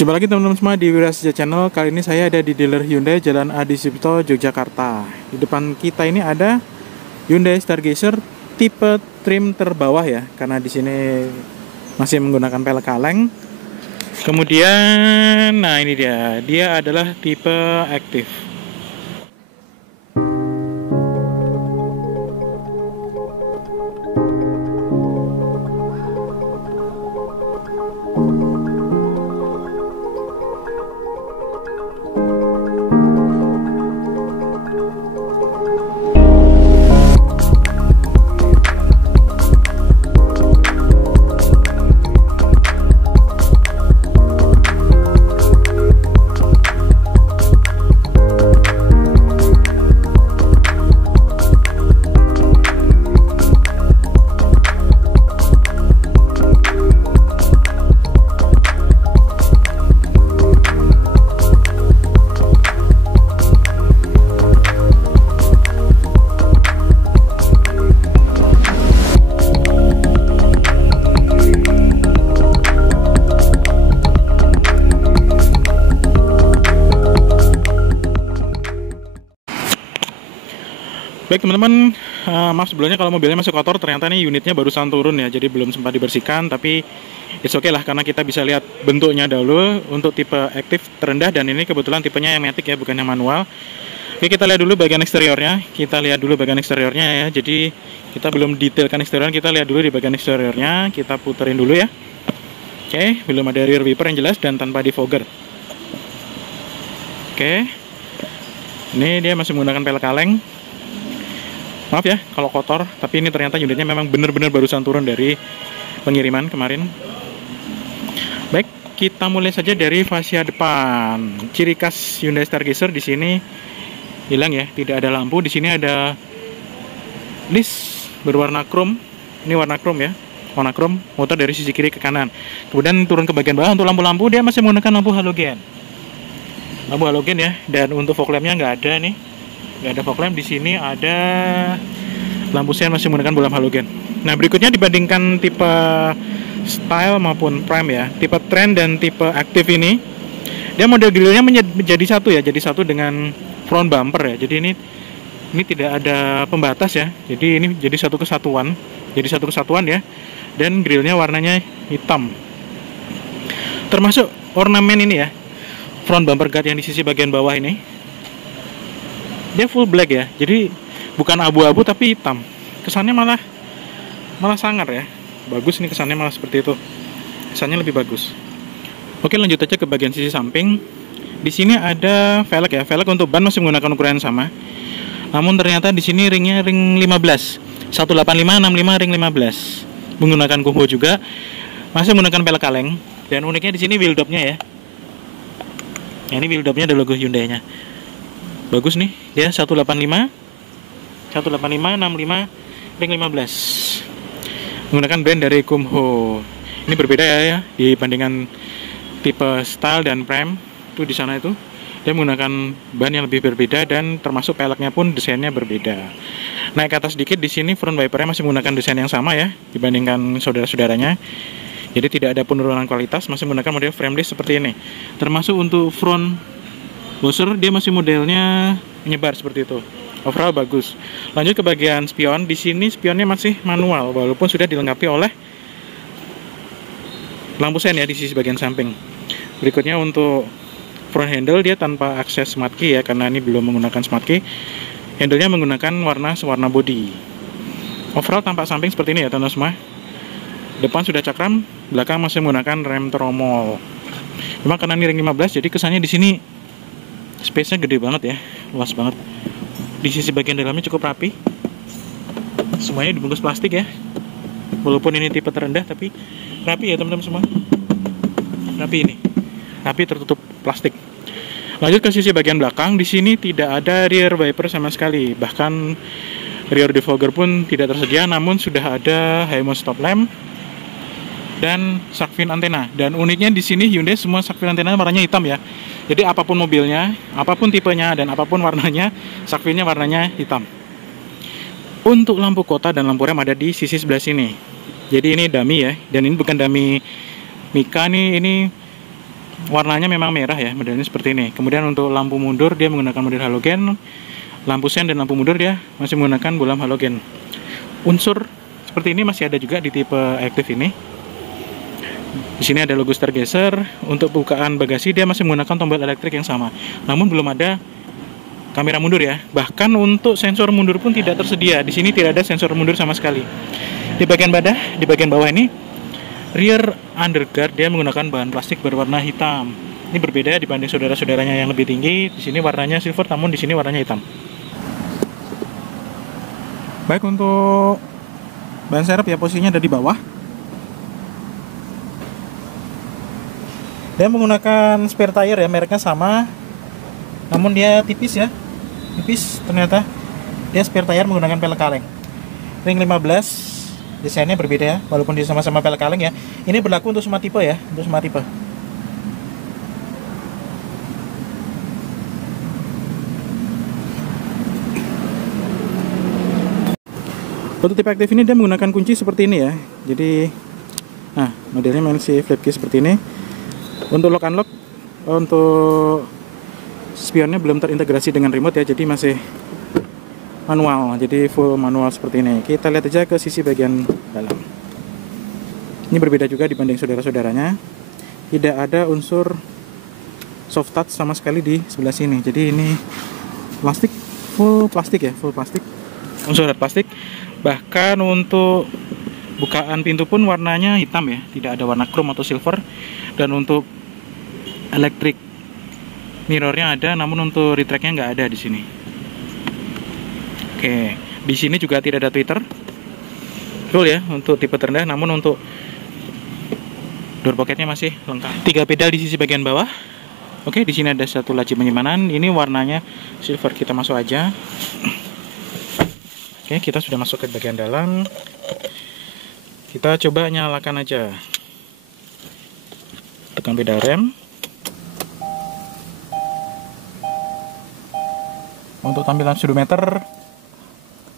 Jumpa lagi teman-teman semua di Wirasija Channel. Kali ini saya ada di dealer Hyundai Jalan Adi Sucipto, Yogyakarta. Di depan kita ini ada Hyundai Stargazer tipe trim terbawah ya, karena di sini masih menggunakan pelek kaleng. Kemudian, nah ini dia adalah tipe aktif. Baik teman-teman, maaf sebelumnya kalau mobilnya masih kotor, ternyata ini unitnya barusan turun ya, jadi belum sempat dibersihkan, tapi it's okay lah karena kita bisa lihat bentuknya dahulu untuk tipe aktif terendah, dan ini kebetulan tipenya yang matic ya, bukan yang manual. Oke, kita lihat dulu bagian eksteriornya, ya, jadi kita belum detailkan eksteriornya, kita lihat dulu di bagian eksteriornya, kita puterin dulu ya. Oke, belum ada rear wiper yang jelas dan tanpa defogger. Oke, ini dia masih menggunakan pelek kaleng. Maaf ya kalau kotor, tapi ini ternyata unitnya memang benar-benar barusan turun dari pengiriman kemarin. Baik, kita mulai saja dari fascia depan. Ciri khas Hyundai Stargazer di sini hilang ya, tidak ada lampu. Di sini ada list berwarna chrome. Ini warna chrome ya, warna chrome. Motor dari sisi kiri ke kanan. Kemudian turun ke bagian bawah untuk lampu-lampu, dia masih menggunakan lampu halogen. Lampu halogen ya, dan untuk fog lampnya nggak ada nih. Nggak ada fog lamp. Di sini ada lampu sen masih menggunakan bolam halogen. Nah, berikutnya dibandingkan tipe style maupun prime ya, tipe trend dan tipe aktif ini, dia model grillnya menjadi satu ya, jadi satu dengan front bumper ya. Jadi ini tidak ada pembatas ya. Jadi ini jadi satu kesatuan ya. Dan grillnya warnanya hitam. Termasuk ornamen ini ya, front bumper guard yang di sisi bagian bawah ini, dia full black ya, jadi bukan abu-abu tapi hitam. Kesannya malah sangar ya. Bagus nih kesannya, malah seperti itu. Kesannya lebih bagus. Oke, lanjut aja ke bagian sisi samping. Di sini ada velg ya. Velg untuk ban masih menggunakan ukuran yang sama. Namun ternyata di sini ringnya ring 15. 185/65 ring 15. Menggunakan kumho juga. Masih menggunakan pelek kaleng, dan uniknya di sini wheel dopnya ya. Nah, ini wheel dopnya ada logo Hyundai-nya. Bagus nih, dia 185 65 ring 15. Menggunakan brand dari Kumho. Ini berbeda ya dibandingkan tipe style dan prime. Itu di sana itu dia menggunakan ban yang lebih berbeda, dan termasuk peleknya pun desainnya berbeda. Naik ke atas sedikit, di sini front wipernya masih menggunakan desain yang sama ya dibandingkan saudara-saudaranya. Jadi tidak ada penurunan kualitas, masih menggunakan model frameless seperti ini. Termasuk untuk front buzzer, dia masih modelnya menyebar seperti itu. Overall bagus. Lanjut ke bagian spion. Di sini spionnya masih manual, walaupun sudah dilengkapi oleh lampu sen ya di sisi bagian samping. Berikutnya untuk front handle, dia tanpa akses smart key ya, karena ini belum menggunakan smart key. Handle-nya menggunakan warna body. Overall tampak samping seperti ini ya teman-teman semua. Depan sudah cakram, belakang masih menggunakan rem tromol. Cuma karena ini ring 15, jadi kesannya di sini space-nya gede banget ya, luas banget. Di sisi bagian dalamnya cukup rapi. Semuanya dibungkus plastik ya. Walaupun ini tipe terendah, tapi rapi ya teman-teman semua. Rapi ini. Rapi, tertutup plastik. Lanjut ke sisi bagian belakang. Di sini tidak ada rear wiper sama sekali. Bahkan rear defogger pun tidak tersedia, namun sudah ada HMO stop lamp dan shark fin antena. Dan uniknya di sini Hyundai semua shark fin antena warnanya hitam ya. Jadi apapun mobilnya, apapun tipenya dan apapun warnanya, shark finnya warnanya hitam. Untuk lampu kota dan lampu rem ada di sisi sebelah sini. Jadi ini dummy ya, dan ini bukan dummy Mika nih, ini warnanya memang merah ya, modelnya seperti ini. Kemudian untuk lampu mundur dia menggunakan model halogen, lampu sen dan lampu mundur dia masih menggunakan bohlam halogen. Unsur seperti ini masih ada juga di tipe Active ini. Di sini ada logo Stargazer. Untuk bukaan bagasi dia masih menggunakan tombol elektrik yang sama. Namun belum ada kamera mundur ya. Bahkan untuk sensor mundur pun tidak tersedia. Di sini tidak ada sensor mundur sama sekali. Di bagian di bagian bawah ini rear underguard dia menggunakan bahan plastik berwarna hitam. Ini berbeda dibanding saudara-saudaranya yang lebih tinggi. Di sini warnanya silver, namun di sini warnanya hitam. Baik, untuk ban serep ya posisinya ada di bawah. Dia menggunakan spare tire ya, mereknya sama. Namun dia tipis ya. Tipis ternyata. Dia spare tire menggunakan pelek kaleng. Ring 15. Desainnya berbeda ya, walaupun dia sama-sama pelek kaleng ya. Ini berlaku untuk semua tipe ya, untuk semua tipe. Untuk tipe Active ini dia menggunakan kunci seperti ini ya. Jadi, nah modelnya masih flip key seperti ini. Untuk lock unlock, untuk spionnya belum terintegrasi dengan remote ya, jadi masih manual, jadi full manual seperti ini. Kita lihat aja ke sisi bagian dalam. Ini berbeda juga dibanding saudara-saudaranya. Tidak ada unsur soft touch sama sekali di sebelah sini. Jadi ini plastik, full plastik ya, full plastik. Unsur plastik. Bahkan untuk bukaan pintu pun warnanya hitam ya, tidak ada warna chrome atau silver. Dan untuk electric mirrornya ada, namun untuk retract-nya nggak ada di sini. Oke, di sini juga tidak ada tweeter. Betul ya, untuk tipe terendah, namun untuk door pocketnya masih lengkap. 3 pedal di sisi bagian bawah. Oke, di sini ada satu laci penyimpanan. Ini warnanya silver. Kita masuk aja. Oke, kita sudah masuk ke bagian dalam. Kita coba nyalakan aja. Tekan pedal rem. Untuk tampilan speedometer,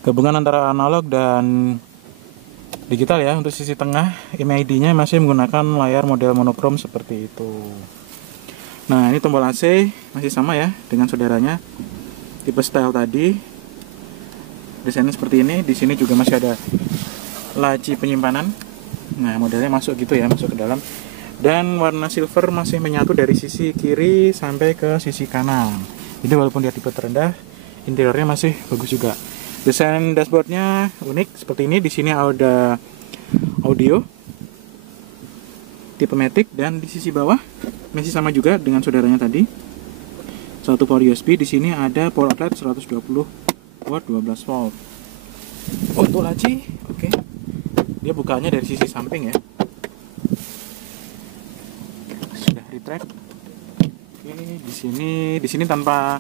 gabungan antara analog dan digital ya. Untuk sisi tengah, MID-nya masih menggunakan layar model monokrom seperti itu. Nah, ini tombol AC masih sama ya dengan saudaranya. Tipe style tadi. Desainnya seperti ini. Di sini juga masih ada laci penyimpanan. Nah, modelnya masuk gitu ya, masuk ke dalam. Dan warna silver masih menyatu dari sisi kiri sampai ke sisi kanan. Jadi walaupun dia tipe terendah, interiornya masih bagus juga. Desain dashboardnya unik seperti ini. Di sini ada audio tipe Matic, dan di sisi bawah masih sama juga dengan saudaranya tadi. Satu port USB. Di sini ada port outlet 120 watt 12 volt. Untuk laci, oke. Dia bukanya dari sisi samping ya. Sudah retract. Oke, di sini tanpa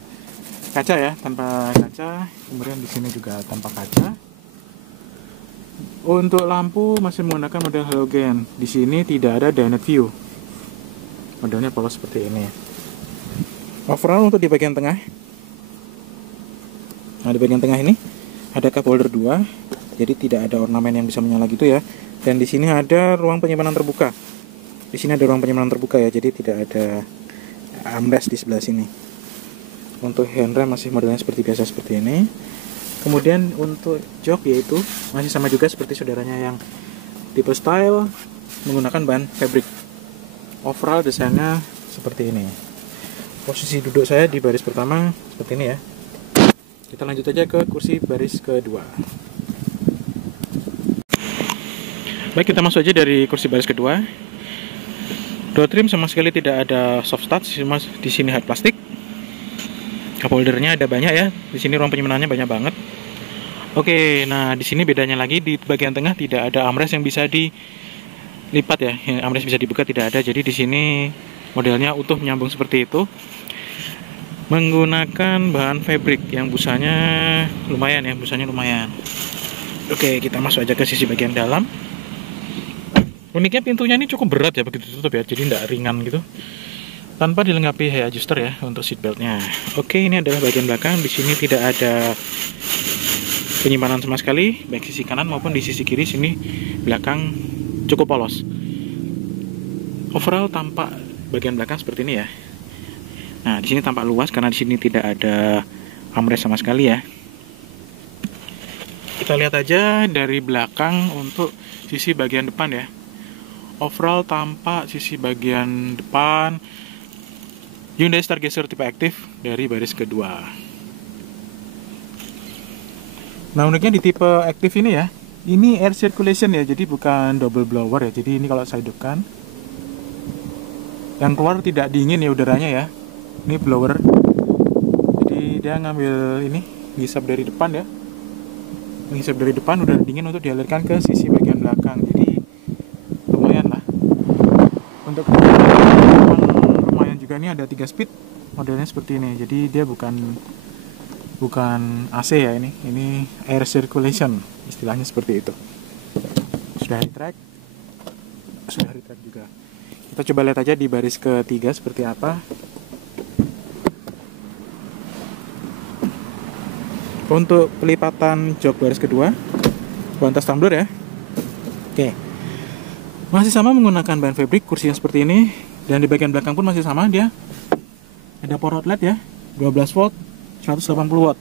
kaca ya, tanpa kaca. Kemudian di sini juga tanpa kaca. Untuk lampu masih menggunakan model halogen. Di sini tidak ada dynamic view. Modelnya polos seperti ini. Overall untuk di bagian tengah. Nah, di bagian tengah ini ada cup holder 2. Jadi tidak ada ornamen yang bisa menyala gitu ya. Dan di sini ada ruang penyimpanan terbuka. Di sini ada ruang penyimpanan terbuka ya. Jadi tidak ada armrest di sebelah sini. Untuk handrail masih modelnya seperti biasa seperti ini. Kemudian untuk jok yaitu masih sama juga seperti saudaranya yang tipe style, menggunakan bahan fabric. Overall desainnya seperti ini. Posisi duduk saya di baris pertama seperti ini ya. Kita lanjut aja ke kursi baris kedua. Baik, kita masuk aja dari kursi baris kedua. Door trim sama sekali tidak ada soft touch, di sini hard plastik. Cup holdernya ada banyak ya. Di sini ruang penyimpanannya banyak banget. Oke, nah di sini bedanya lagi, di bagian tengah tidak ada armrest yang bisa dilipat ya. Armrest bisa dibuka tidak ada. Jadi di sini modelnya utuh menyambung seperti itu. Menggunakan bahan fabric yang busanya lumayan ya, busanya lumayan. Oke, kita masuk aja ke sisi bagian dalam. Uniknya pintunya ini cukup berat ya begitu tutup ya, jadi tidak ringan gitu. Tanpa dilengkapi hay adjuster ya untuk seatbeltnya. Oke, ini adalah bagian belakang. Di sini tidak ada penyimpanan sama sekali, baik sisi kanan maupun di sisi kiri. Sini belakang cukup polos. Overall tampak bagian belakang seperti ini ya. Nah, di sini tampak luas karena di sini tidak ada armrest sama sekali ya. Kita lihat aja dari belakang untuk sisi bagian depan ya. Overall tampak sisi bagian depan Hyundai Stargazer tipe aktif dari baris kedua. Nah, uniknya di tipe aktif ini ya, ini air circulation ya, jadi bukan double blower ya. Jadi ini kalau saya hidupkan, yang keluar tidak dingin ya udaranya ya. Ini blower, jadi dia ngambil ini, ngisap dari depan ya, ngisap dari depan udara dingin untuk dialirkan ke sisi bagian belakang. Jadi lumayan lah. Untuk lumayan juga. Ini ada 3 speed, modelnya seperti ini. Jadi dia bukan AC ya, ini air circulation, istilahnya seperti itu. Sudah retract juga. Kita coba lihat aja di baris ketiga seperti apa. Untuk pelipatan jok baris kedua, bantas tumbler ya. Oke, masih sama menggunakan bahan fabric, kursi yang seperti ini. Dan di bagian belakang pun masih sama, dia ada power outlet ya, 12 volt 180 watt.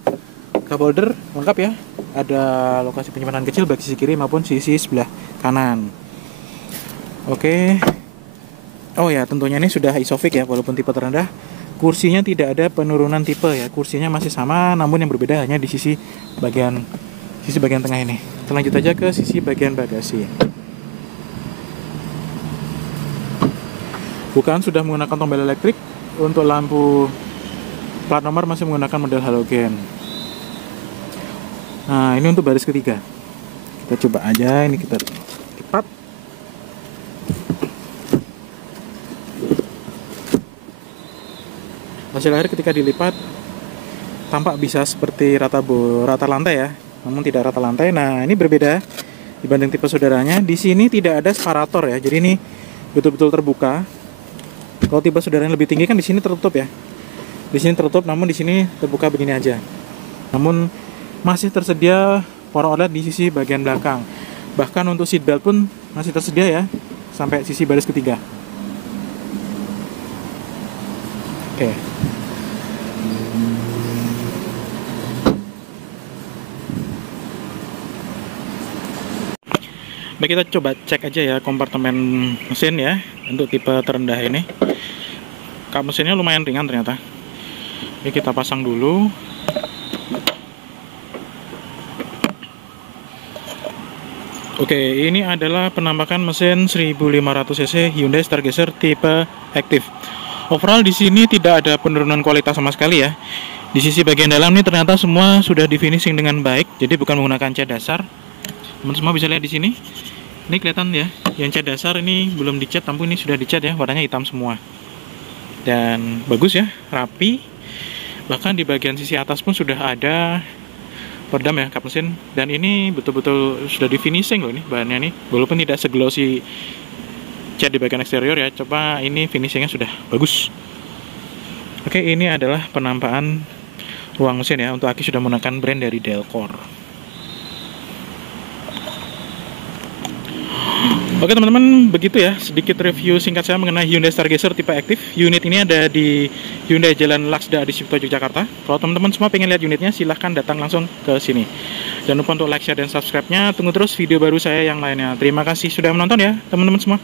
Cup holder lengkap ya. Ada lokasi penyimpanan kecil baik sisi kiri maupun sisi sebelah kanan. Oke. Oh ya, tentunya ini sudah Isofix ya, walaupun tipe terendah. Kursinya tidak ada penurunan tipe ya. Kursinya masih sama, namun yang berbeda hanya di sisi bagian tengah ini. Kita lanjut aja ke sisi bagian bagasi. Bukan sudah menggunakan tombol elektrik. Untuk lampu plat nomor masih menggunakan model halogen. Nah, ini untuk baris ketiga. Kita coba aja, ini kita lipat. Hasil akhir ketika dilipat tampak bisa seperti rata lantai ya, namun tidak rata lantai. Nah, ini berbeda dibanding tipe saudaranya. Di sini tidak ada separator ya, jadi ini betul-betul terbuka. Kalau tipe saudaranya lebih tinggi kan di sini tertutup ya. Di sini tertutup, namun di sini terbuka begini aja. Namun masih tersedia power outlet di sisi bagian belakang. Bahkan untuk seat belt pun masih tersedia ya, sampai sisi baris ketiga. Oke. Baik, kita coba cek aja ya kompartemen mesin ya untuk tipe terendah ini. Kap mesinnya lumayan ringan ternyata. Ini kita pasang dulu. Oke, ini adalah penampakan mesin 1500 cc Hyundai Stargazer tipe aktif. Overall di sini tidak ada penurunan kualitas sama sekali ya. Di sisi bagian dalam ini ternyata semua sudah di finishing dengan baik, jadi bukan menggunakan cat dasar. Teman semua bisa lihat di sini. Ini kelihatan ya, yang cat dasar ini belum dicat, tapi ini sudah dicat ya, warnanya hitam semua. Dan bagus ya, rapi. Bahkan di bagian sisi atas pun sudah ada peredam ya kap mesin. Dan ini betul-betul sudah di finishing loh ini bahannya nih. Walaupun tidak seglossy cat di bagian eksterior ya, coba ini finishingnya sudah bagus. Oke, ini adalah penampakan ruang mesin ya. Untuk aki sudah menggunakan brand dari Delcore. Oke teman-teman, begitu ya sedikit review singkat saya mengenai Hyundai Stargazer tipe aktif. Unit ini ada di Hyundai Jalan Laksda Adisipto, Yogyakarta. Kalau teman-teman semua pengen lihat unitnya, silahkan datang langsung ke sini. Jangan lupa untuk like, share, dan subscribe-nya. Tunggu terus video baru saya yang lainnya. Terima kasih sudah menonton ya teman-teman semua.